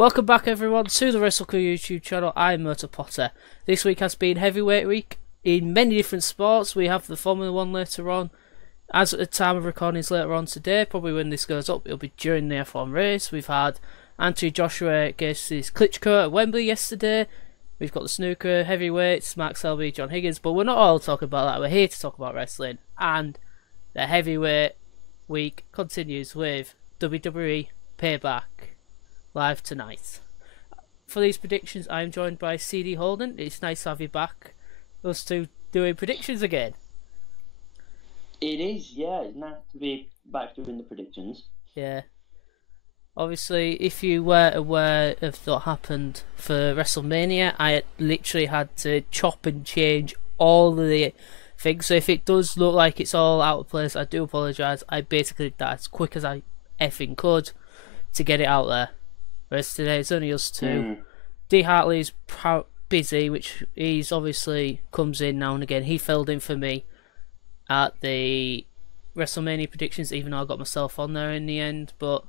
Welcome back everyone to the Wrestle Crew YouTube channel. I'm Motorpotter. This week has been heavyweight week in many different sports. We have the Formula 1 later on. As at the time of recording is later on today, probably when this goes up, it'll be during the F1 race. We've had Anthony Joshua against Klitschko at Wembley yesterday. We've got the snooker, heavyweights, Mark Selby, John Higgins, but we're not all talking about that. We're here to talk about wrestling, and the heavyweight week continues with WWE Payback live tonight. For these predictions, I am joined by CDHolden. It's nice to have you back, us two doing predictions again. It is, yeah. It's nice to be back doing the predictions. Yeah. Obviously, if you were aware of what happened for WrestleMania, I literally had to chop and change all the things. So if it does look like it's all out of place, I do apologise. I basically did that as quick as I effing could to get it out there. Whereas today it's only us two. D. Hartley's busy, which he's obviously comes in now and again. He filled in for me at the WrestleMania predictions, even though I got myself on there in the end. But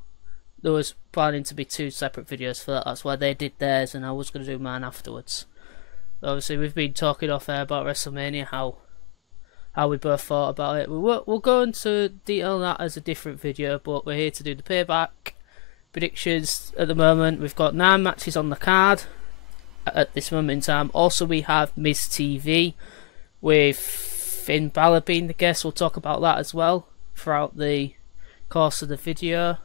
there was planning to be two separate videos for that. That's why they did theirs, and I was going to do mine afterwards. But obviously, we've been talking off air about WrestleMania, how we both thought about it. We'll go into detail on that as a different video, but we're here to do the Payback predictions at the moment. We've got 9 matches on the card at this moment in time. Also, we have Miz TV with Finn Balor being the guest. We'll talk about that as well throughout the course of the video.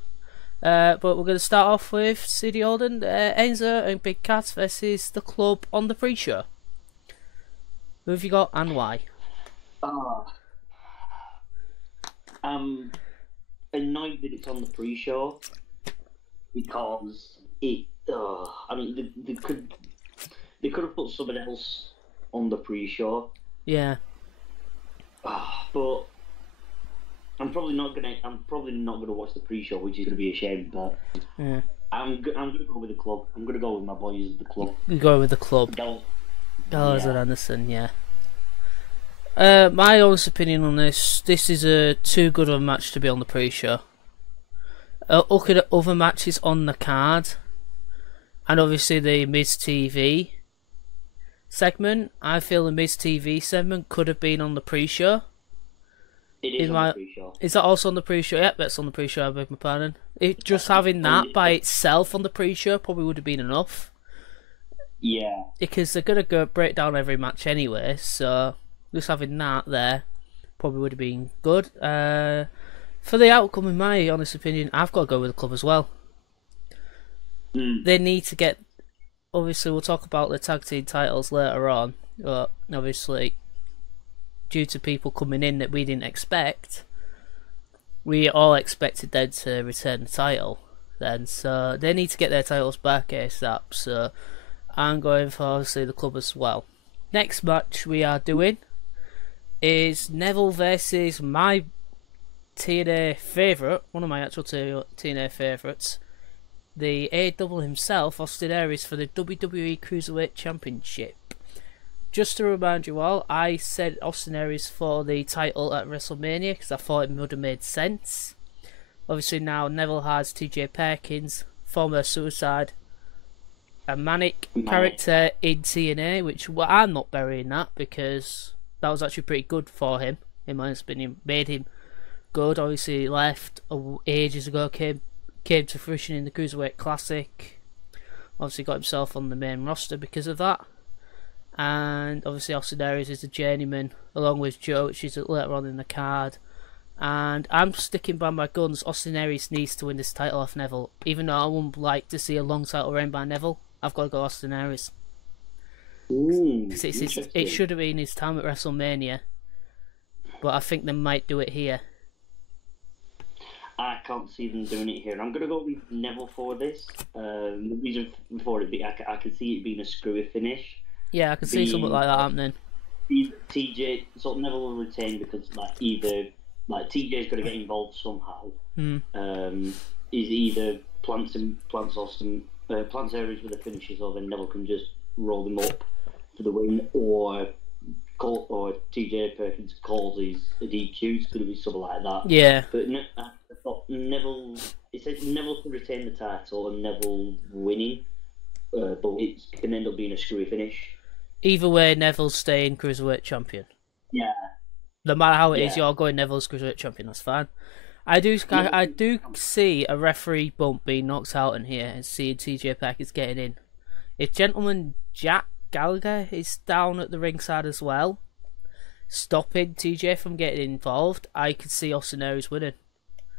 But we're going to start off with CDHolden, Enzo and Big Cat versus the Club on the pre-show. Who have you got and why? I'm annoyed that it's on the pre-show because it. I mean, they could have put somebody else on the pre-show. Yeah. But I'm probably not gonna watch the pre-show, which is gonna be a shame. But yeah. I'm gonna go with the Club. I'm gonna go with my boys, the Club. You go with the Club. Gallows and Anderson, yeah. My honest opinion on this is a too good of a match to be on the pre-show. Look at other matches on the card, and obviously the Miz TV segment. I feel the Miz TV segment could have been on the pre-show. It is on the pre-show. Is that also on the pre-show? Yep, that's on the pre-show, I beg my pardon. Just having that by itself on the pre-show probably would have been enough. Yeah. Because they're going to break down every match anyway, so just having that there probably would have been good. For the outcome, in my honest opinion, I've got to go with the Club as well. They need to get... Obviously, we'll talk about the tag team titles later on, but obviously, due to people coming in that we didn't expect, we all expected them to return the title then, so they need to get their titles back ASAP, so I'm going for obviously the Club as well. Next match we are doing is Neville versus my TNA favourite, one of my actual TNA favourites, the A-double himself, Austin Aries, for the WWE Cruiserweight Championship. Just to remind you all, I said Austin Aries for the title at WrestleMania because I thought it would have made sense. Obviously now Neville has TJ Perkins, former Suicide, a manic character in TNA, which I'm not burying that because that was actually pretty good for him, in my opinion. Made him good. Obviously he left ages ago, came to fruition in the Cruiserweight Classic. Obviously got himself on the main roster because of that. And obviously Austin Aries is a journeyman along with Joe, which is later on in the card. And I'm sticking by my guns. Austin Aries needs to win this title off Neville. Even though I wouldn't like to see a long title reign by Neville, I've got to go Austin Aries. Because it should have been his time at WrestleMania, but I think they might do it here. I can't see them doing it here. I'm going to go with Neville for this. The reason for it, I can see it being a screwy finish. Yeah, I can see something like that happening. TJ, so Neville will retain because either TJ's got to get involved somehow. Is either plants Aries with the finishes, or then Neville can just roll them up for the win, or TJ Perkins calls his a DQ. It's going to be something like that. Yeah. But got Neville. It says Neville can retain the title and Neville winning, but it can end up being a screwy finish. Either way, Neville's staying Cruiserweight Champion. Yeah. No matter how it is, Yeah. you're going Neville's Cruiserweight Champion. That's fine. I do see a referee bump being knocked out in here and seeing TJ Perkins getting in. If gentleman Jack Gallagher is down at the ringside as well, stopping TJ from getting involved, I could see Austin Aries winning.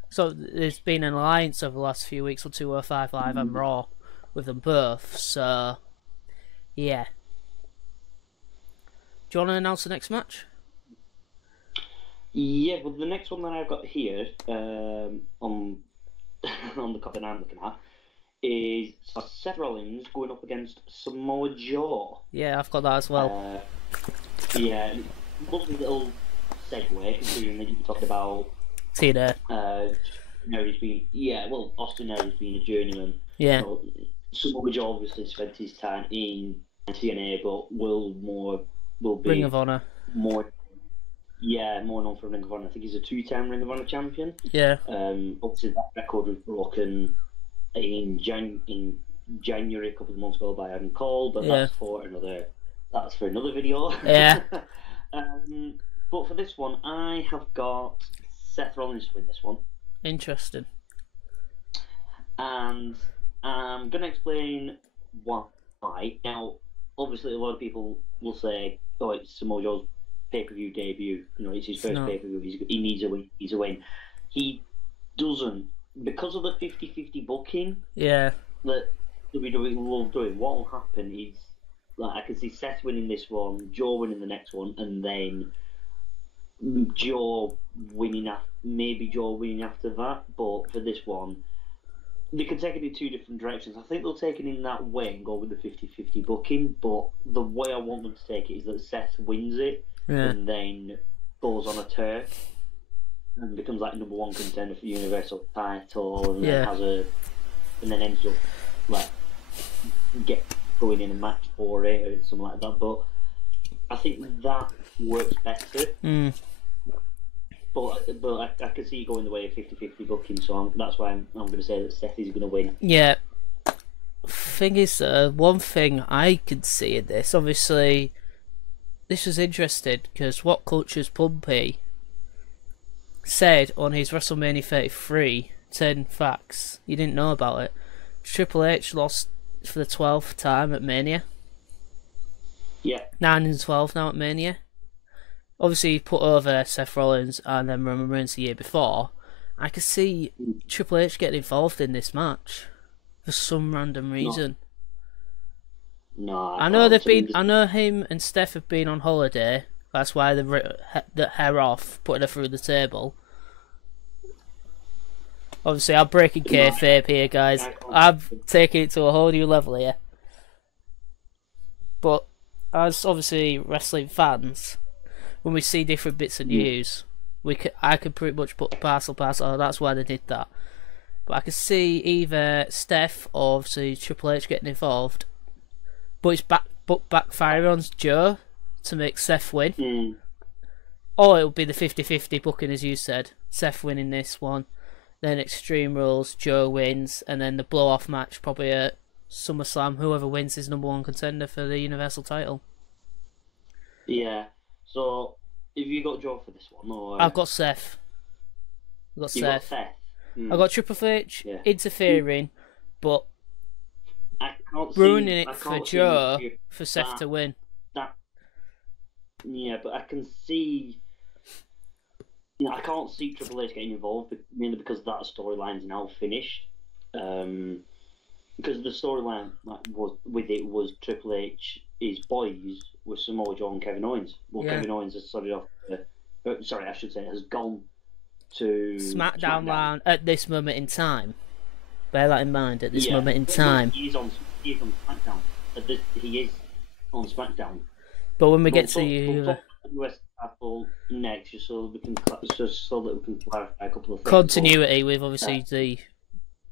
So there's been an alliance over the last few weeks on 205 Live and Raw with them both. So yeah. Do you want to announce the next match? Yeah, well, the next one that I've got here on the copy I'm looking at is Seth Rollins going up against Samoa Joe. Yeah, I've got that as well. Yeah, lovely little segue considering that you talked about Tina. Aries being Austin Aries being a journeyman. Yeah. So, Samoa Joe obviously spent his time in TNA, but will be Ring of Honor. more known for Ring of Honor. I think he's a 2-time Ring of Honor champion. Yeah. Obviously that record was broken in January a couple of months ago by Adam Cole, but that's for another video. Yeah. But for this one, I have got Seth Rollins to win this one. Interesting. And I'm going to explain why. Now, obviously, a lot of people will say, "Oh, it's Samoa Joe's pay-per-view debut. It's his first pay-per-view. He needs a win. He's a win." He doesn't, because of the 50-50 booking. Yeah. That WWE love doing. What will happen is, I can see Seth winning this one, Joe winning the next one, and then Joe winning after that. But for this one, they could take it in two different directions. I think they'll take it in that way and go with the 50-50 booking, but the way I want them to take it is that Seth wins it and then goes on a tear and becomes like number one contender for the Universal title and then ends up going in a match for it or something like that. But I think that works better. But I can see you going the way of 50-50 booking, so that's why I'm going to say that Seth is going to win. Yeah. Thing is, one thing I could see in this, obviously, this was interesting because What Culture's Pumpy said on his WrestleMania 33 10 facts you didn't know about it. Triple H lost for the 12th time at Mania. Yeah. 9-12 now at Mania. Obviously, he put over Seth Rollins and then Roman Reigns the year before. I could see Triple H getting involved in this match for some random reason. No, I know him and Steph have been on holiday. That's why they ripped the hair off, putting her through the table. Obviously, I'm breaking kayfabe here, guys. I'm taking it to a whole new level here. But as obviously wrestling fans, when we see different bits of news, I could pretty much put parcel. Oh, that's why they did that. But I could see either Steph or obviously Triple H getting involved, but it's backfire on Joe to make Seth win. Or it'll be the 50-50 booking, as you said. Seth winning this one, then Extreme Rules, Joe wins, and then the blow-off match probably at SummerSlam. Whoever wins is number one contender for the Universal title. Yeah. So, have you got Joe for this one? Or... I've got Seth. Got Seth. I've got Triple H interfering, but ruining it for Joe for Seth to win. Yeah, but I can see. I can't see Triple H getting involved, mainly because that storyline's now finished. Because the storyline was Triple H, his boys, with Samoa Joe and Kevin Owens. Well, Kevin Owens has started off. Has gone to SmackDown at this moment in time. Bear that in mind. At this moment in time, he is on SmackDown. He is on SmackDown. But when we get to you, US title next, just so that we can clarify a couple of things. Continuity with obviously the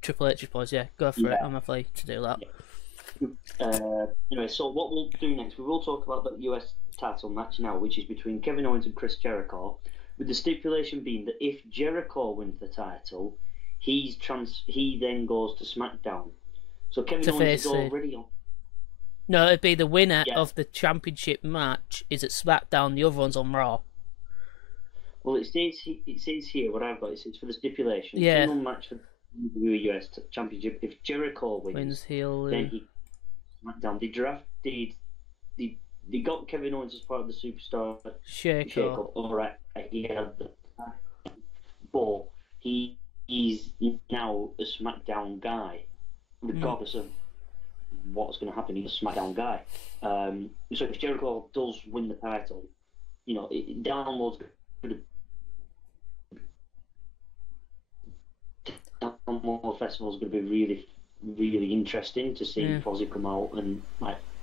Triple H boys. Yeah, go for it. I'm happy to do that. Yeah. Anyway, so what we'll do next, we will talk about the US title match now, which is between Kevin Owens and Chris Jericho, with the stipulation being that if Jericho wins the title, He then goes to SmackDown. So Kevin To Owens face is already on. No, it'd be the winner Yeah. of the championship match is at SmackDown. The other one's on Raw. Well, it says here what I've got. It says for the stipulation, Yeah. single match for the US Championship. If Jericho wins he'll then he SmackDown. They got Kevin Owens as part of the Superstar Shake-Up. All right, he had the, but he's now a SmackDown guy, regardless of what's going to happen. He's a SmackDown guy. So if Jericho does win the title, downloads. Download Festival is going to be really, really interesting to see Fozzy come out and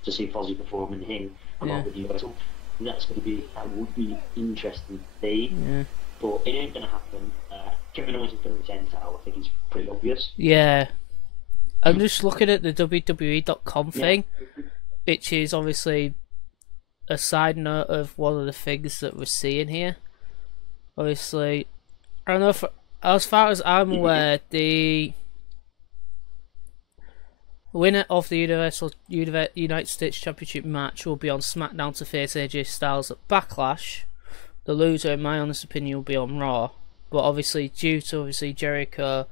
to see Fozzy perform and him come out with the US. That would be interesting to see. Yeah. But it ain't going to happen. Kevin Owens is going to retain the title. I think it's pretty obvious. Yeah. I'm just looking at the WWE.com thing, which is obviously a side note of one of the things that we're seeing here. Obviously, I don't know if, as far as I'm aware, the winner of the United States Championship match will be on SmackDown to face AJ Styles at Backlash. The loser, in my honest opinion, will be on Raw. But obviously, due to Jericho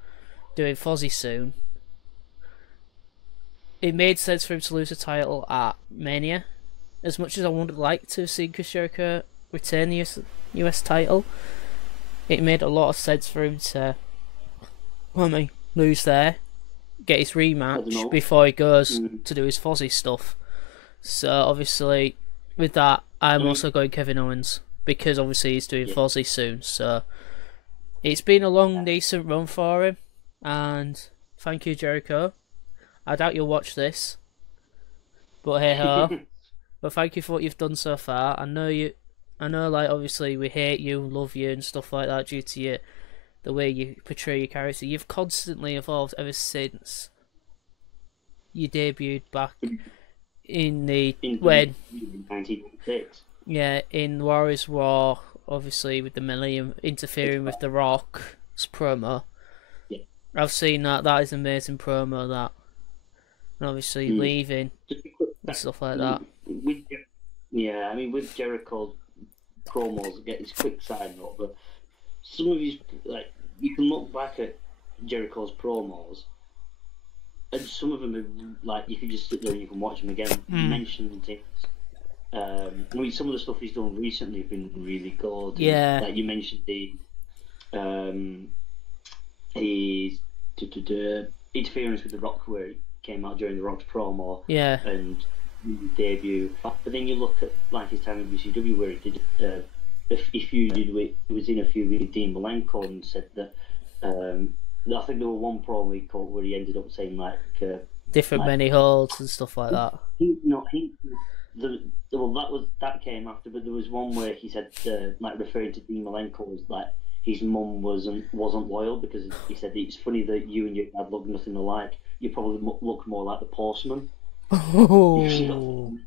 doing Fozzy soon, it made sense for him to lose the title at Mania. As much as I would like to see Chris Jericho retain the US title, it made a lot of sense for him to lose there, get his rematch before he goes to do his Fozzy stuff. So obviously, with that, I'm also going Kevin Owens, because obviously he's doing Fozzy soon. So it's been a long, decent run for him, and thank you, Jericho. I doubt you'll watch this, but hey ho. But thank you for what you've done so far. I know, like, obviously we hate you, love you, and stuff like that due to the way you portray your character. You've constantly evolved ever since you debuted back in 1996. Yeah, in Warriors War, obviously with the Millennium interfering with The Rock's promo. Yeah. I've seen that. That is an amazing promo. That, and obviously leaving and stuff like that. With Jericho's promos, get his quick side note, but some of these, like, you can look back at Jericho's promos, and some of them are, like, you can just sit there and you can watch them again, mention things. Some of the stuff he's done recently have been really good. Yeah. Like you mentioned his interference with The Rock, where he came out during The Rock's promo. Yeah. And debut. But then you look at, like, his time in WCW, where he did he was in a feud with Dean Malenko and said that I think there was one promo he called where he ended up saying, like, different many holds and stuff like that. That came after, but there was one where he said, like, referring to Dean Malenko as, like, his mum wasn't loyal, because he said it's funny that you and your dad look nothing alike. You probably look more like the Postman. Oh. And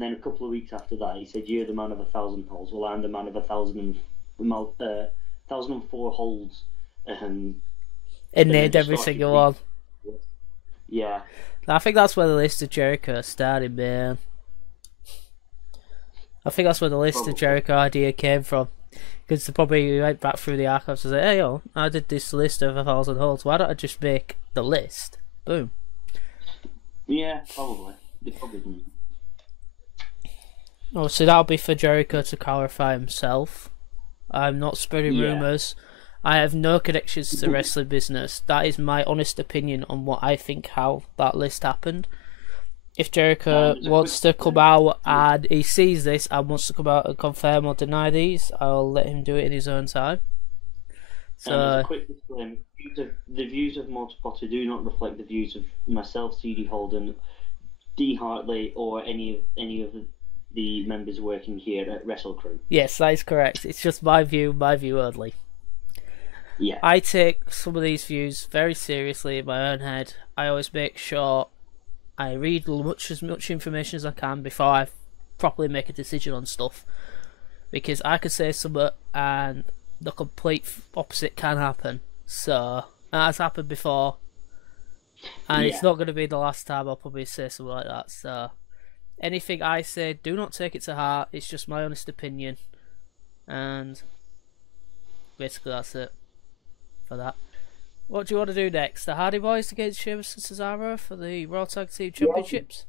then a couple of weeks after that, he said, "You're the man of 1,000 holes. Well, I'm the man of 1,004 holes." And named every single one. Yeah. I think that's where the list of Jericho started, man. I think that's where the list of Jericho idea came from. Because they probably went back through the archives and said, "Hey, I did this list of 1,000 holes. Why don't I just make the list?" Boom. Yeah, probably. They probably didn't. Oh, so that'll be for Jericho to clarify himself. I'm not spreading rumours. I have no connections to the wrestling business. That is my honest opinion on what I think how that list happened. If Jericho wants to come out and he sees this and wants to come out and confirm or deny these, I'll let him do it in his own time. So, as a quick disclaimer, the views of Motorpotter do not reflect the views of myself, CDHolden, D. Hartley, or any of the members working here at Wrestle Crew. Yes, that is correct. It's just my view only. Yeah. I take some of these views very seriously in my own head. I always make sure I read as much information as I can before I properly make a decision on stuff. Because I could say something and the complete opposite can happen. So That has happened before, and Yeah. it's not going to be the last time I'll probably say something like that. So, anything I say, do not take it to heart. It's just my honest opinion, and basically that's it for that. What do you want to do next? The Hardy Boys against Sheamus and Cesaro for the Raw Tag Team Championships?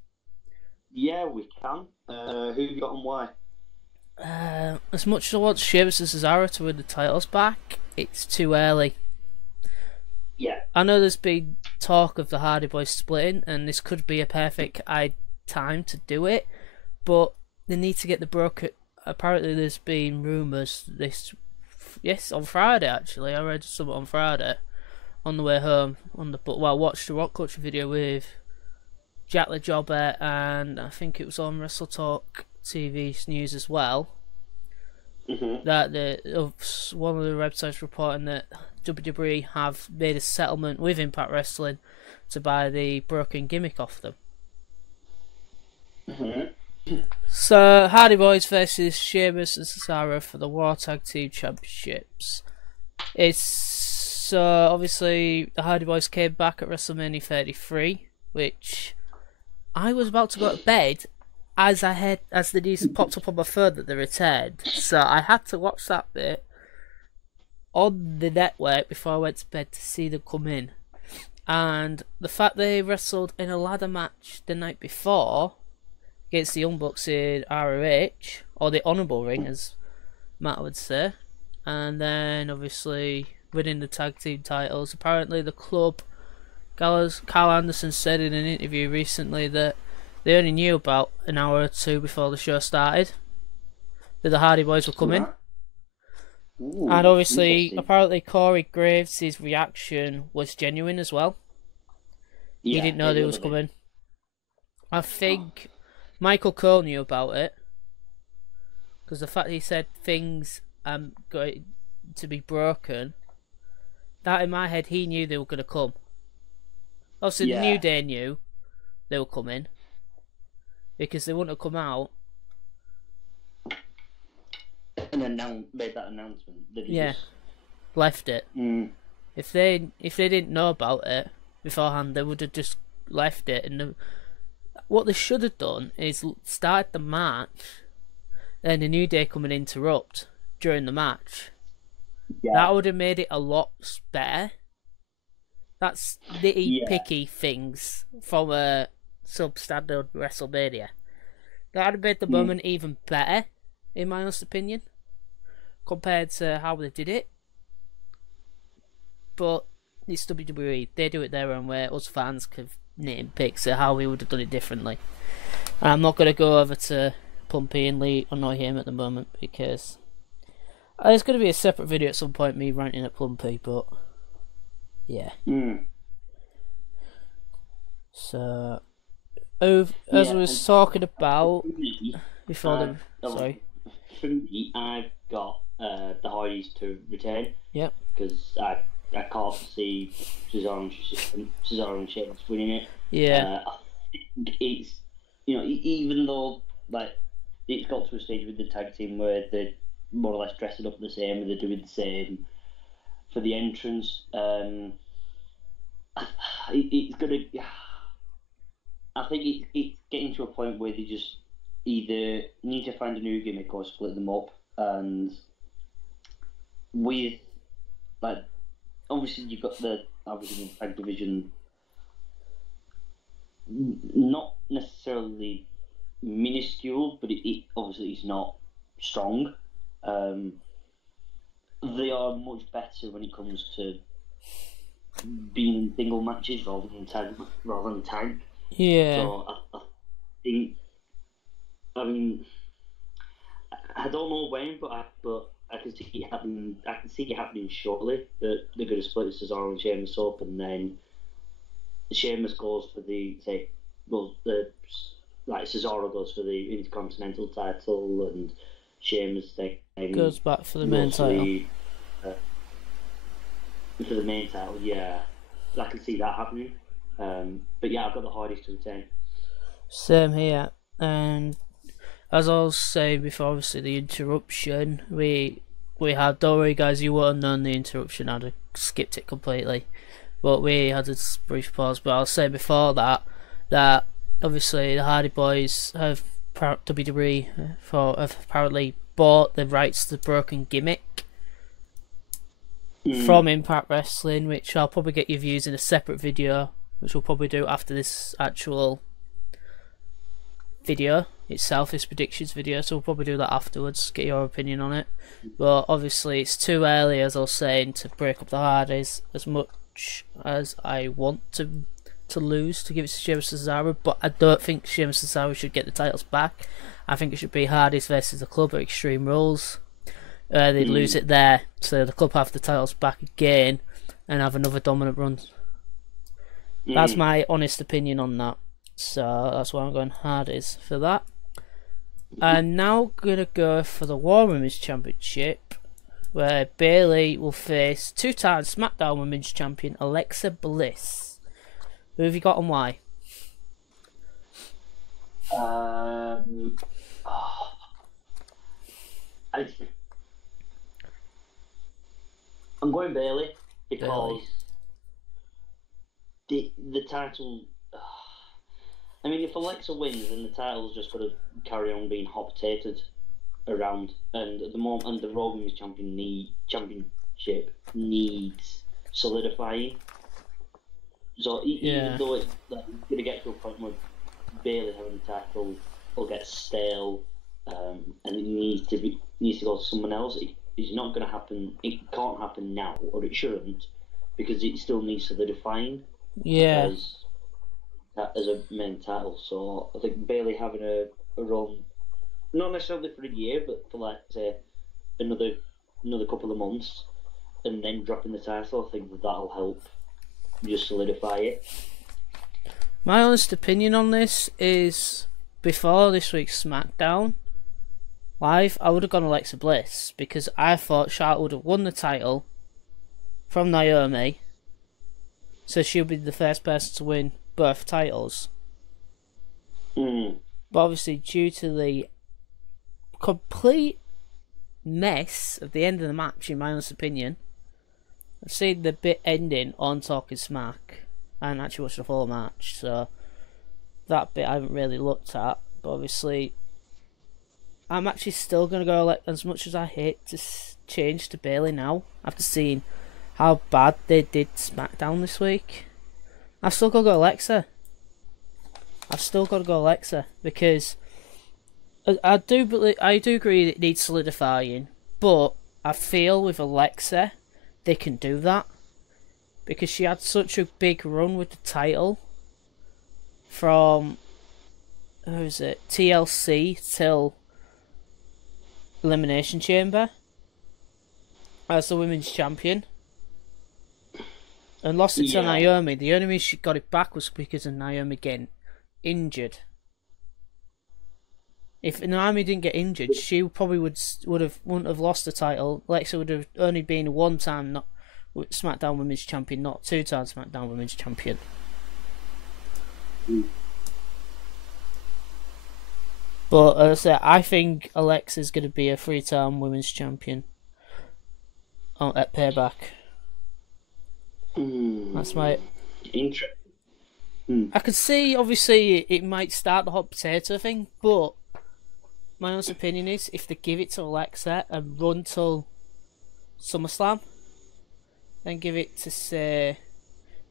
Yeah, we can. Who have you got and why? As much as I want Sheamus and Cesaro to win the titles back, it's too early. Yeah. I know there's been talk of the Hardy Boys splitting, and this could be a perfect time to do it, but they need to get the broker. Apparently, there's been rumours on Friday actually. I read something on Friday on the way home I watched the Rock Culture video with Jack the Jobber, and I think it was on Wrestle Talk TV's news as well. That one of the websites reporting that WWE have made a settlement with Impact Wrestling to buy the broken gimmick off them. So Hardy Boys versus Sheamus and Cesaro for the Raw Tag Team Championships. It's obviously the Hardy Boys came back at WrestleMania 33, which I was about to go to bed as the news popped up on my phone that they returned. So I had to watch that bit on the network before I went to bed to see them come in. And the fact they wrestled in a ladder match the night before against the Young Bucks in ROH, or the Honourable Ring as Matt would say, and then obviously winning the tag team titles. Apparently the club, Carl Anderson said in an interview recently that they only knew about an hour or two before the show started that the Hardy Boys were coming. Ooh, and obviously, apparently Corey Graves' reaction was genuine as well. Yeah, he didn't know they was coming. I think Michael Cole knew about it, because the fact he said things going to be broken, that in my head he knew they were going to come. Obviously the New Day knew they were coming, because they wouldn't have come out and made that announcement. Left it. If they didn't know about it beforehand, they would have just left it. And what they should have done is start the match, and the New Day come and interrupt during the match. That would have made it a lot better. That's nitty-picky things from a substandard WrestleMania. That would have made the moment even better, in my honest opinion, compared to how they did it. But it's WWE. They do it their own way. Us fans can nitpick at how we would have done it differently. And I'm not going to go over to Pumpy and annoy him at the moment, because there's going to be a separate video at some point, me ranting at Pumpy, but yeah. So, as I was talking about before them, sorry. For me, I've got the Hardys to retain. Yep. Because I can't see Cesaro and Sheamus winning it. Yeah. I think it's, even though it's got to a stage with the tag team where they're more or less dressing up the same and they're doing the same for the entrance. It's gonna. I think it's getting to a point where they just either need to find a new gimmick or split them up. And with obviously you've got the tag division, not necessarily minuscule, but it obviously is not strong. They are much better when it comes to being in single matches rather than tag. Yeah. So I think, I don't know when, but I can see it happening. I can see it happening shortly. That they're going to split Cesaro and Sheamus up, and then Sheamus goes for Cesaro goes for the Intercontinental title, and Sheamus then goes back for the main title. For the main title, yeah. I can see that happening. But yeah, I've got the Hardys to retain. Same here. And as I was saying before, obviously the interruption, we had, don't worry guys, you wouldn't have known the interruption, I'd have skipped it completely. but we had a brief pause. But I'll say before that obviously the Hardy Boys have WWE have apparently bought the rights to the Broken Gimmick from Impact Wrestling, which I'll probably get your views in a separate video, which we'll probably do after this actual video itself, this predictions video, so we'll probably do that afterwards, get your opinion on it. But obviously it's too early, as I was saying, to break up the Hardys as much as I want to lose, to give it to Sheamus and Cesaro, but I don't think Sheamus and Cesaro should get the titles back. I think it should be Hardys versus the club at Extreme Rules. They'd lose it there, so the club have the titles back again and have another dominant run. That's my honest opinion on that. So that's why I'm going Hardys for that. And now gonna go for the Raw Women's Championship, where Bayley will face two-time SmackDown Women's Champion Alexa Bliss. Who have you got and why? I'm going Bayley because the title. I mean, if Alexa wins, then the title's just got to carry on being hot-potatoed around, and at the moment, and the Raw Women's Championship needs solidifying. So even though it's going to get to a point where Bayley having the title will get stale, and it needs to go to someone else, it's not going to happen. It can't happen now, or it shouldn't, because it still needs solidifying. Yeah. As a main title, so I think Bayley having a run, not necessarily for a year, but for like say another couple of months, and then dropping the title, I think that'll help just solidify it. My honest opinion on this is, before this week's SmackDown Live, I would have gone Alexa Bliss, because I thought Charlotte would have won the title from Naomi, so she'll be the first person to win both titles. But obviously, due to the complete mess of the end of the match, in my honest opinion, I've seen the bit ending on Talking Smack. I haven't actually watched the full match, so that bit I haven't really looked at. But obviously, I'm actually still going to go, as much as I hate to change to Bayley now, after seeing how bad they did SmackDown this week. I've still got to go Alexa. Because I do agree that it needs solidifying, but I feel with Alexa they can do that, because she had such a big run with the title from TLC till Elimination Chamber as the women's champion. And lost it to Naomi. The only reason she got it back was because of Naomi getting injured. If Naomi didn't get injured, she probably wouldn't have lost the title. Alexa would have only been one-time SmackDown Women's Champion, not two-time SmackDown Women's Champion. But as I say, I think Alexa's going to be a three-time Women's Champion at Payback. That's my I could see, obviously, it might start the hot potato thing, but my honest opinion is, if they give it to Alexa and run till SummerSlam, then give it to, say,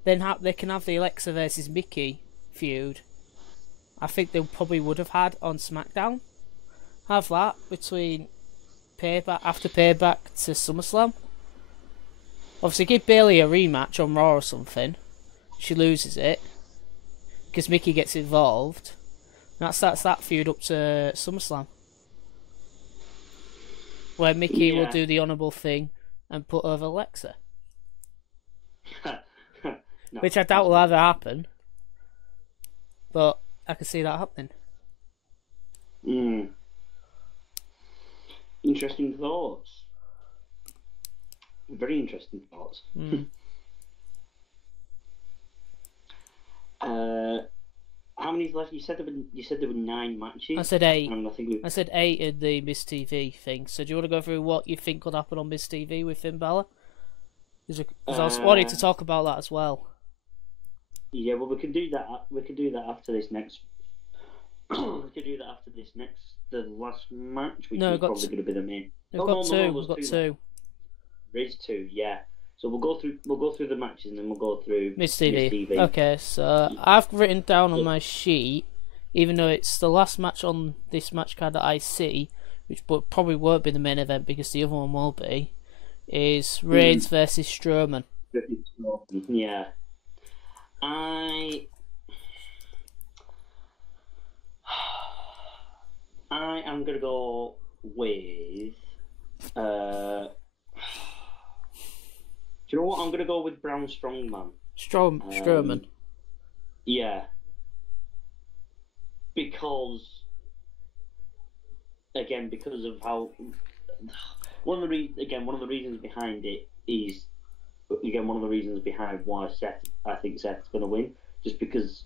then they can have the Alexa versus Mickey feud. I think they probably would have had on SmackDown. Have that between Payback, after Payback to SummerSlam. Obviously, give Bayley a rematch on Raw or something. She loses it, because Mickey gets involved. And that starts that feud up to SummerSlam, where Mickey will do the honourable thing and put over Alexa. No, which I doubt will ever happen. But I can see that happening. Interesting thoughts. Very interesting thoughts. How many's left? You said there were 9 matches. I said 8. And I said 8 in the Miss TV thing. So do you want to go through what you think could happen on Miss TV with Finn Balor? Because I was wanting to talk about that as well. Yeah, well, we can do that. We can do that after this next. We could do that after this next, the last match, which is probably going to be the main. We've got two. We've got two. There is two, yeah. So we'll go through the matches and then we'll go through Miss TV. Okay, so I've written down on my sheet, even though it's the last match on this match card that I see, which probably won't be the main event because the other one will be, is Reigns versus Strowman. Yeah. I am gonna go with. Do you know what? I'm gonna go with Braun Strowman. Strowman. Yeah. Because of how one of the reasons behind it is one of the reasons behind why I think Seth's gonna win, just because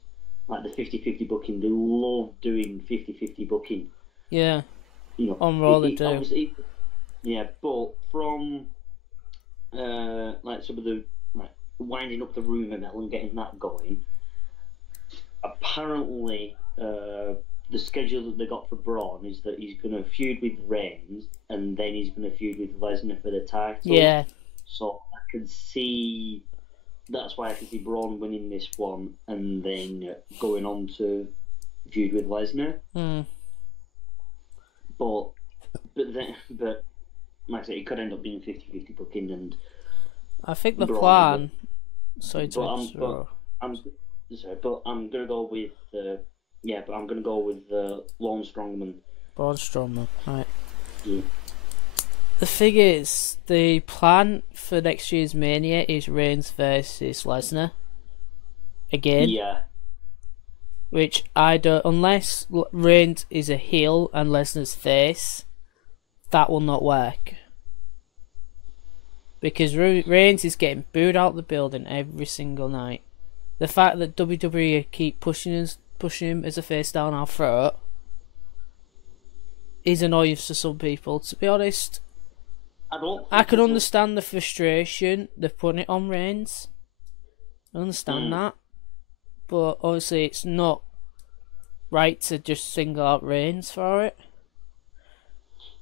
like the 50-50 booking, they love doing 50-50 booking. Yeah. You know, on Raw they do. Yeah, but from like some of the winding up the rumour mill and getting that going, apparently the schedule that they got for Braun is that he's going to feud with Reigns and then he's going to feud with Lesnar for the title. Yeah. So that's why I can see Braun winning this one and then going on to feud with Lesnar. But like I say, it could end up being 50-50 booking, and I think the plan. I'm gonna go with I'm gonna go with Braun Strowman. Braun Strowman, right? Yeah. The thing is, the plan for next year's Mania is Reigns versus Lesnar again. Yeah. Which I don't, unless Reigns is a heel and Lesnar's face, that will not work. Because Reigns is getting booed out of the building every single night. The fact that WWE keep pushing him as a face down our throat is annoying to some people. To be honest, I can understand the frustration they've put it on Reigns. I understand that. But obviously it's not right to just single out Reigns for it.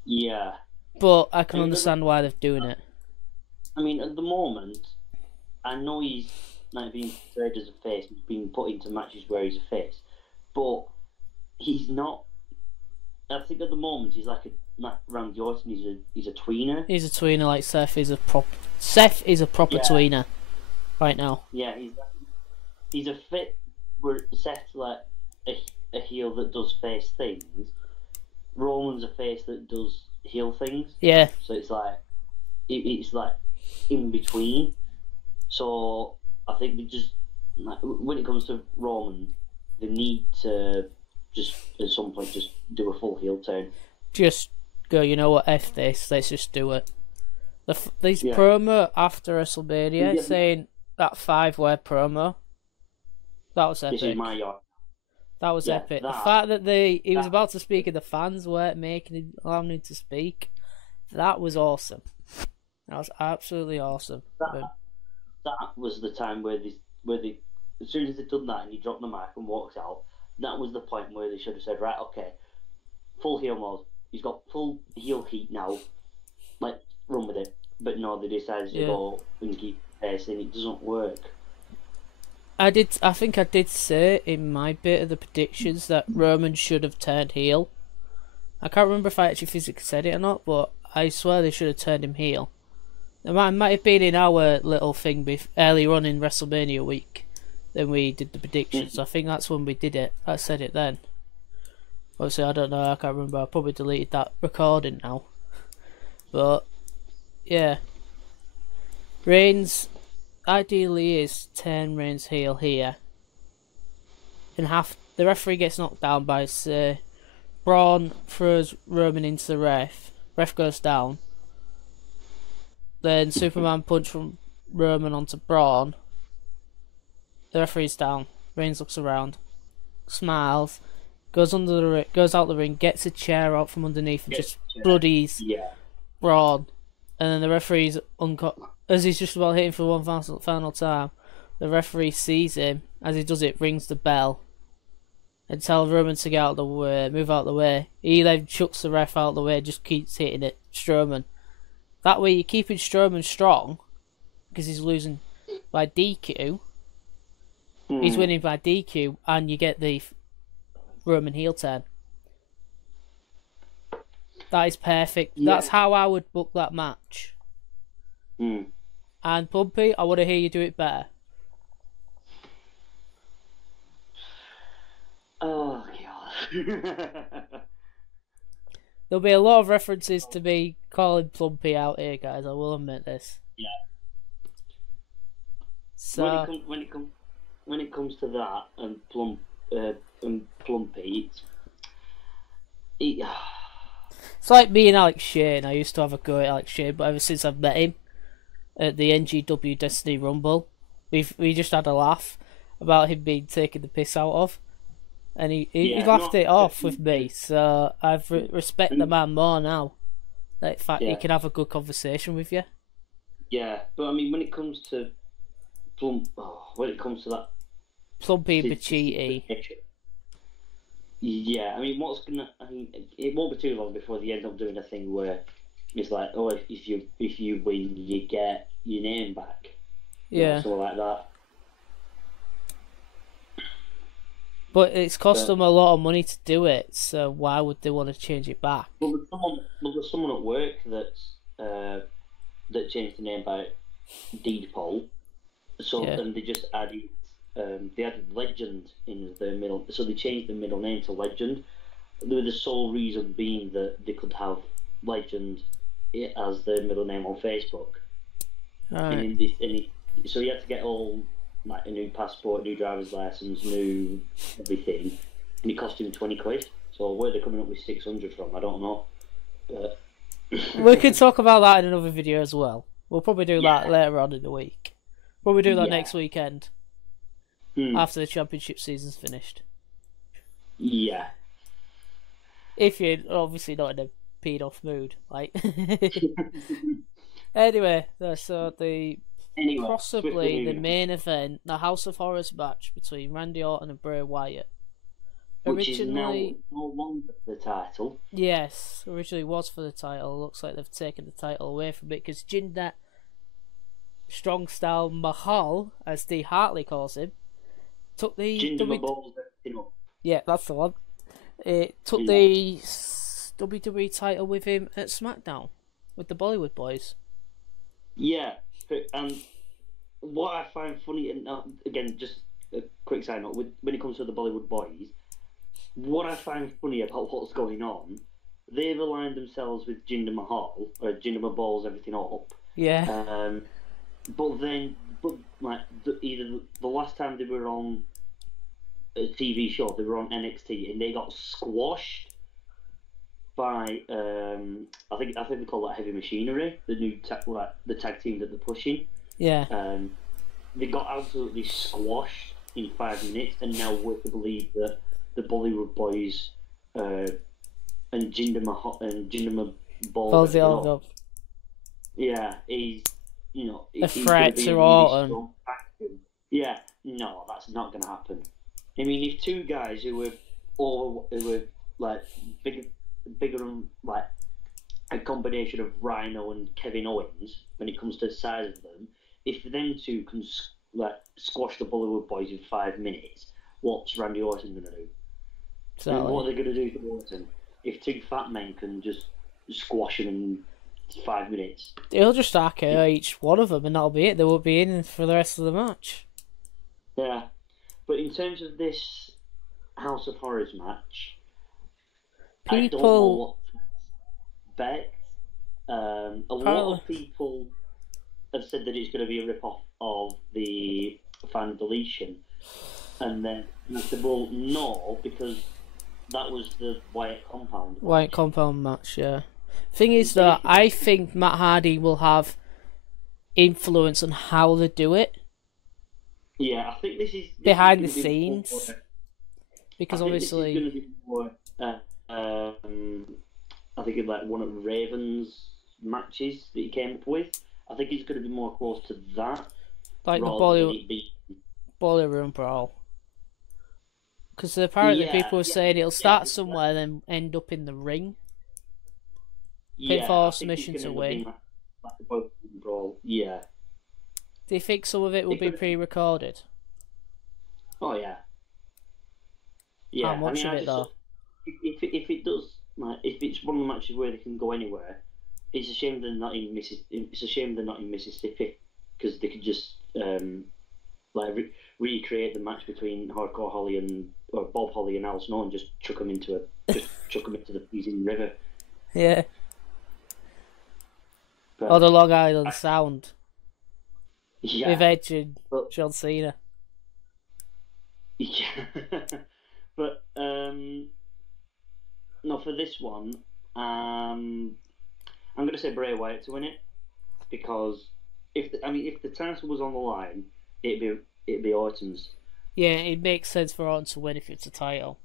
Yeah. But I can understand why they're doing it. I mean, at the moment, I know he's not being portrayed as a face, he's being put into matches where he's a face, but he's not. I think at the moment he's like Randy Orton. He's a tweener. He's a tweener, like Seth is a proper tweener right now. Yeah, he's a fit where Seth's like a heel that does face things. Roman's a face that does heel things. Yeah. So it's like in between. So I think they just when it comes to Roman, they need to just at some point just do a full heel turn. Just go, you know what? F this. Let's just do it. These promo after WrestleMania saying that 5-word promo. That was epic. This is my yard. That was epic. The fact that he was about to speak and the fans weren't allowing him to speak, that was awesome. That was absolutely awesome. That was the time where they as soon as they'd done that and he dropped the mic and walked out, that was the point where they should have said, right, okay, full heel mode. He's got full heel heat now. Like, run with it. But no, they decided to go and keep pacing. It doesn't work. I think I did say in my bit of the predictions that Roman should have turned heel. I can't remember if I actually physically said it or not, but I swear they should have turned him heel. It might have been in our little thing earlier on in WrestleMania week. Then we did the predictions. I think that's when we did it. I said it then. Obviously, I don't know. I can't remember. I probably deleted that recording now. But yeah, Reigns ideally is turn Reigns heel here. And the referee gets knocked down by Braun throws Roman into the ref. Ref goes down. Then Superman punch from Roman onto Braun. The referee's down. Reigns looks around, smiles, goes out the ring, gets a chair out from underneath and just bloodies Braun. And then the referee's as he's just about hitting for one final time, the referee sees him. As he does it, rings the bell and tells Roman to get out of the way, move out of the way. He then chucks the ref out of the way, just keeps hitting it, Strowman. That way you're keeping Strowman strong, because he's losing by DQ. He's winning by DQ, and you get the Roman heel turn. That is perfect. Yeah. That's how I would book that match. And Pumpy, I want to hear you do it better. Oh, God. There'll be a lot of references to me calling Plumpy out here, guys. I will admit this. Yeah. So when it comes to that and Plumpy, it's like me and Alex Shane. I used to have a go at Alex Shane, but ever since I've met him at the NGW Destiny Rumble, we just had a laugh about him being taken the piss out of. And he laughed it off with me, so I've respect the man more now. In fact, he can have a good conversation with you. Yeah, but I mean, when it comes to that Plumpy Bachiti. Yeah, I mean, it won't be too long before they end up doing a thing where it's like, oh, if you win, you get your name back. Yeah, something like that. But it's cost them a lot of money to do it, so why would they want to change it back? Well, there's someone at work that changed the name by Deedpole. So then they just added Legend in the middle. So they changed the middle name to Legend. The sole reason being that they could have Legend as their middle name on Facebook. Right. So you had to get all, like, a new passport, new driver's license, new everything, and it cost him £20. So where they're coming up with 600 from, I don't know. But we could talk about that in another video as well. We'll probably do that later on in the week. Probably do that next weekend after the championship season's finished. Yeah. If you're obviously not in a peed off mood, like. Anyway, so possibly the main event, the House of Horrors match between Randy Orton and Bray Wyatt. Which is now no longer the title. Yes, originally was for the title. Looks like they've taken the title away from it because Jinder Strong Style Mahal, as Steve Hartley calls him, took the Yeah, that's the one. It took the WWE title with him at SmackDown with the Bollywood Boys. Yeah, and what I find funny, and again, just a quick side note, when it comes to the Bollywood Boys, what I find funny about what's going on, they've aligned themselves with Jinder Mahal, or Jinder Mahal's everything up. Yeah. But either the last time they were on a TV show, they were on NXT, and they got squashed by I think they call that Heavy Machinery, the new the tag team that they're pushing. Yeah. They got absolutely squashed in 5 minutes, and now we're to believe that the Bollywood Boys and Jinder Mahal he's a threat to Orton. Yeah, no, that's not going to happen. I mean, if two guys who were like bigger than like a combination of Rhino and Kevin Owens when it comes to the size of them, if them two can squash the Bollywood Boys in 5 minutes, what's Randy Orton going to do? Exactly. And what are they going to do to Orton if two fat men can just squash him in 5 minutes? They'll just RKO each one of them, and that'll be it. They won't be in for the rest of the match. Yeah, but in terms of this House of Horrors match, I don't know what to expect. A lot of people have said that it's going to be a rip-off of the fan deletion, and then well, no, because that was the Wyatt Compound match. Wyatt Compound match, yeah. Thing is that I think Matt Hardy will have influence on how they do it. Yeah, I think this is behind the scenes, because obviously this is going to be more. I think it's like one of Raven's matches that he came up with, I think it's going to be more close to that Like the rather than it being. boiler room brawl. Because apparently people were saying it'll start somewhere and then end up in the ring. Pinfall submission to win. Like a boiler room brawl. Yeah. Do you think some of it will be pre-recorded? Oh yeah. Yeah. How much of it though? If it does, like, if it's one of the matches where they can go anywhere, it's a shame they're not in Mississippi, because they could just recreate the match between Hardcore Holly or Bob Holly and Al Snow and just chuck them into the freezing river. Yeah. But, or the Long Island Sound. Yeah. With Edge and John Cena. Yeah. But no, for this one, I'm going to say Bray Wyatt to win it, because if the title was on the line, it'd be Orton's. Yeah, it makes sense for Orton to win if it's a title.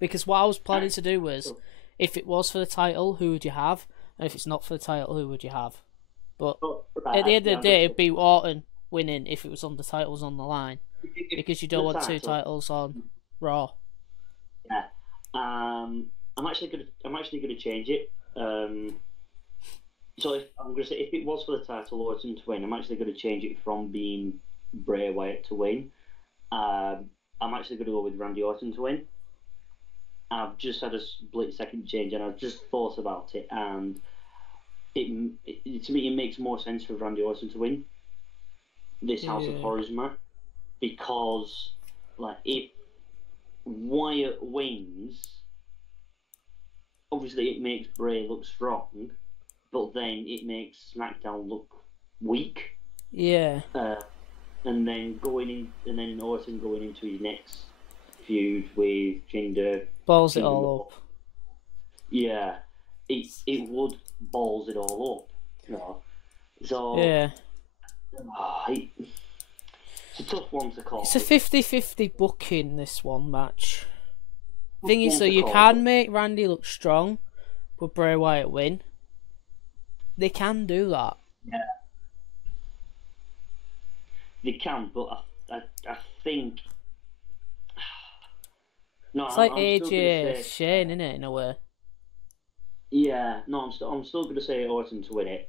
Because what I was planning to do was, if it was for the title, who would you have? And if it's not for the title, who would you have? But at the end of the day, it'd be Orton winning if it was on the titles on the line, because you don't want two titles on Raw. Yeah. I'm actually gonna change it. So I'm gonna say, if it was for the title Orton to win, I'm actually gonna change it from being Bray Wyatt to win. I'm actually gonna go with Randy Orton to win. I've just had a split second change, and I've just thought about it, and it to me it makes more sense for Randy Orton to win this House of Horrors match, because like, if Wyatt wins, obviously it makes Bray look strong, but then it makes SmackDown look weak. Yeah. And then Orton going into his next feud with Jinder, balls it all up. Yeah, it would balls it all up, you know. So yeah, it's a tough one to call. It's a 50-50 booking, this one match. Thing is, so you can make Randy look strong, but Bray Wyatt win. They can do that. Yeah, they can, but I think. No, it's like AJ Shane, isn't it, in a way? Yeah, no, I'm still going to say Orton to win it,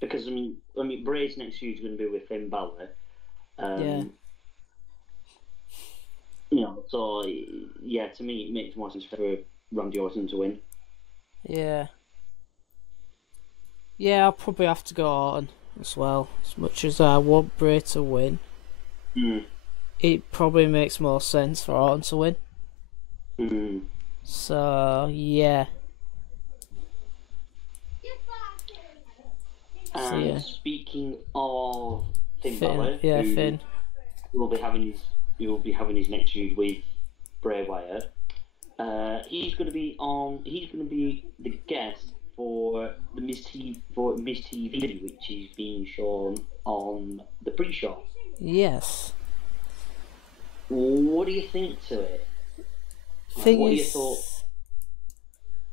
because I mean Bray's next feud is going to be with Finn Balor. Yeah. You know, so yeah, to me it makes more sense for Randy Orton to win. Yeah. Yeah, I'll probably have to go Orton as well. As much as I want Bray to win, it probably makes more sense for Orton to win. So yeah. And speaking of Finn Balor, Finn will be having his next feud with Bray Wyatt. He's going to be the guest for the Miz TV, which is being shown on the pre-show. Yes. What do you think to it? Thing what is, are your thoughts?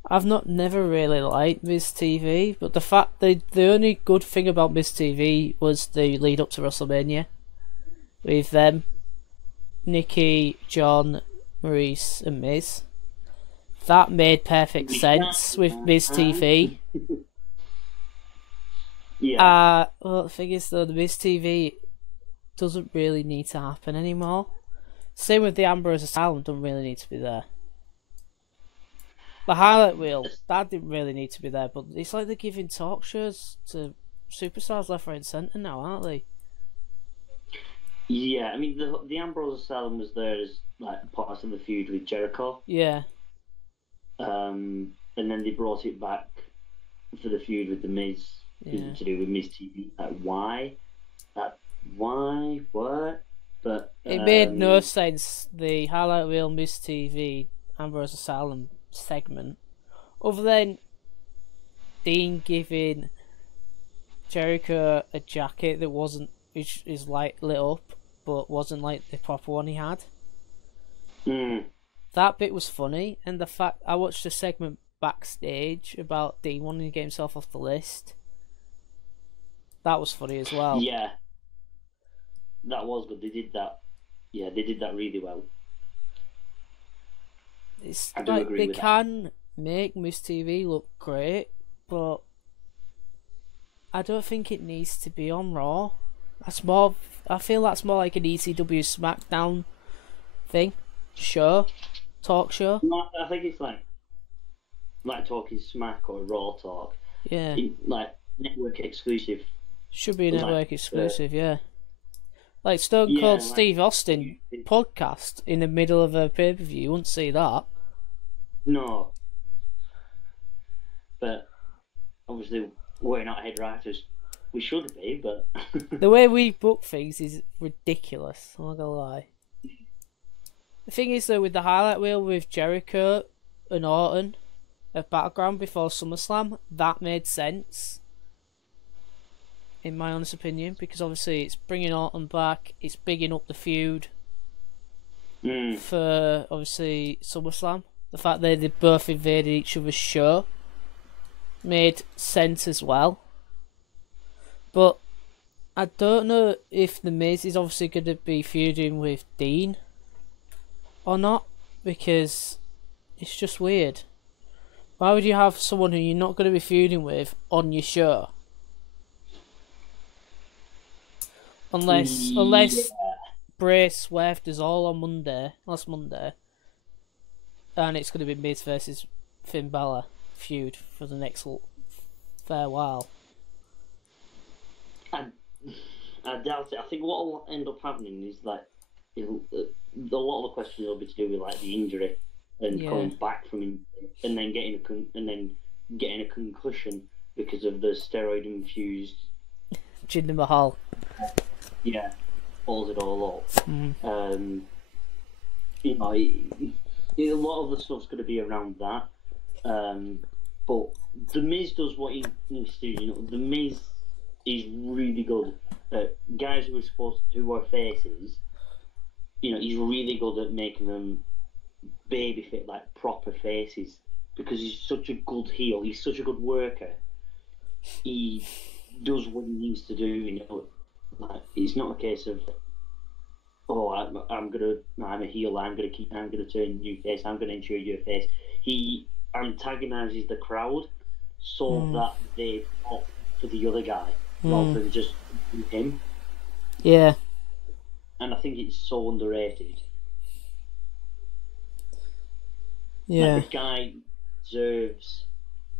I've never really liked Miz TV, but the only good thing about Miz TV was the lead up to WrestleMania with them, Nikki, John, Maurice, and Miz. That made perfect sense with Miz TV. Yeah. Well, the thing is, though, the Miz TV doesn't really need to happen anymore. Same with the Ambrose Asylum, doesn't really need to be there. The highlight reel, that didn't really need to be there, but it's like they're giving talk shows to superstars left, right, and centre now, aren't they? Yeah, I mean the Ambrose Asylum was there as like part of the feud with Jericho. Yeah. And then they brought it back for the feud with the Miz, to do with Miz TV. Why? What? But it made no sense. The highlight reel Miz TV Ambrose Asylum segment, other than Dean giving Jericho a jacket that wasn't, which is like lit up, but wasn't like the proper one he had. That bit was funny, and the fact I watched a segment backstage about Dean wanting to get himself off the list, That was funny as well. Yeah, that was good. They did that. Yeah, they did that really well. It's I do like agree they with can make Miss TV look great, but I don't think it needs to be on Raw. That's more. I feel that's more like an ECW SmackDown thing, talk show. No, I think it's like talking smack or Raw talk. Yeah, Like network exclusive. should be a network Like, exclusive. Yeah, like Stone yeah, Cold like, Steve Austin podcast in the middle of a pay-per-view. You wouldn't see that. No, but obviously we're not head writers. We should be, but The way we book things is ridiculous. I'm not gonna lie. The thing is though, with the highlight reel with Jericho and Orton at Battleground before SummerSlam, that made sense, in my honest opinion, because obviously it's bringing Orton back, it's bigging up the feud for obviously SummerSlam. The fact that they both invaded each other's show made sense as well. But I don't know if The Miz is obviously going to be feuding with Dean or not, because it's just weird. Why would you have someone who you're not going to be feuding with on your show? Unless Bray Swift is all on last Monday, and it's going to be Miz versus Finn Balor feud for the next fair while. I doubt it. I think what will end up happening is like a lot of the questions will be to do with like the injury and coming back from injury, and then getting a concussion because of the steroid infused Jinder Mahal. Yeah, pulls it all up. You know, a lot of the stuff's going to be around that. But The Miz does what he needs to do. You know, The Miz is really good at guys who are faces. You know, he's really good at making them baby fit, like proper faces, because he's such a good heel. He's such a good worker. He does what he needs to do. You know, like, it's not a case of, oh, I'm a heel. I'm gonna turn you face. I'm gonna ensure your face. He antagonizes the crowd so that they pop for the other guy rather than just him. Yeah. And I think it's so underrated. Yeah. Like, the guy deserves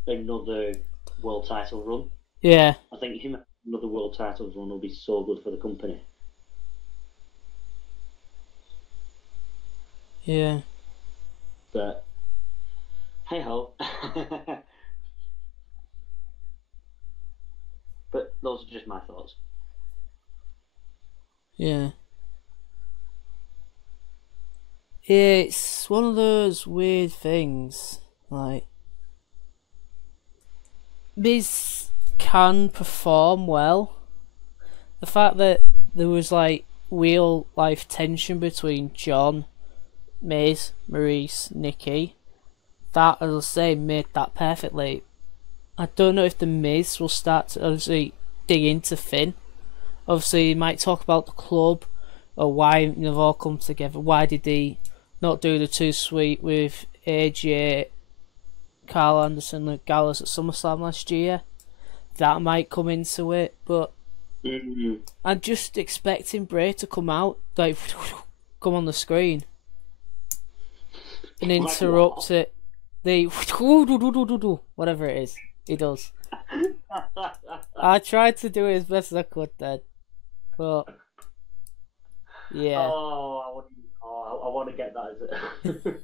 another world title run. Yeah. I think another world title run will be so good for the company. Yeah. But hey ho. But those are just my thoughts. Yeah. It's one of those weird things. Like, Miz can perform well. The fact that there was like real life tension between John, Miz, Maurice, Nikki, that, as I say, made that perfectly. I don't know if the Miz will start to obviously dig into Finn. Obviously, he might talk about the club or why they've all come together. Why did he not do the too sweet with AJ, Carl Anderson, and Gallows at SummerSlam last year? That might come into it, but I'm just expecting Bray to come out, like, come on the screen and interrupt it. Whatever it is, he does. I tried to do it as best as I could then, but yeah. I want to get that as it.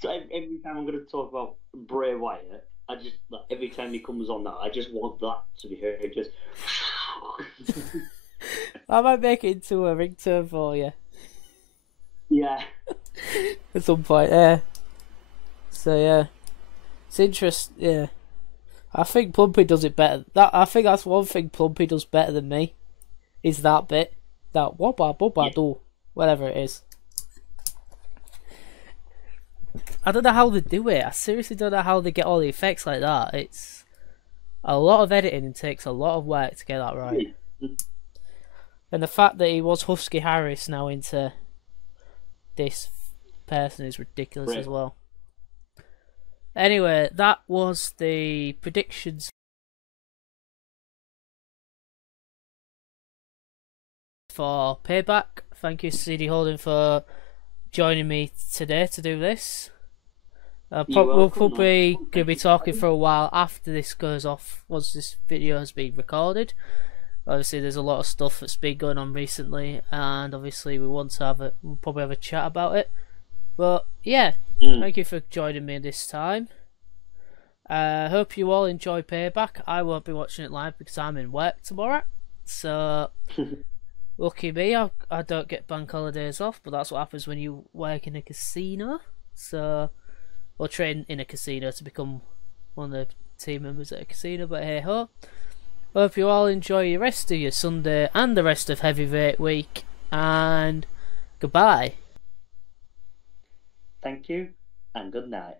So every time I'm going to talk about Bray Wyatt, I just, like, every time he comes on that, I just want that to be heard. Just. I might make it into a ringtone for you. Yeah. At some point, yeah. So yeah, it's interesting. Yeah, I think Plumpy does it better. I think that's one thing Plumpy does better than me. Is that bit, that wobba do, whatever it is. I don't know how they do it. I seriously don't know how they get all the effects like that. a lot of editing and takes a lot of work to get that right. Mm. And the fact that he was Husky Harris now into this person is ridiculous Right. as well. Anyway, that was the predictions for Payback. Thank you, CDHolden, for joining me today to do this. We'll probably going to be talking for a while after this goes off, once this video has been recorded. Obviously, there's a lot of stuff that's been going on recently, and obviously we'll probably have a chat about it. But yeah, thank you for joining me this time. Hope you all enjoy Payback. I won't be watching it live because I'm in work tomorrow. So lucky me, I don't get bank holidays off, but that's what happens when you work in a casino. So, or train in a casino to become one of the team members at a casino. But hey ho. Hope you all enjoy the rest of your Sunday and the rest of Heavyweight Week. And goodbye. Thank you, and good night.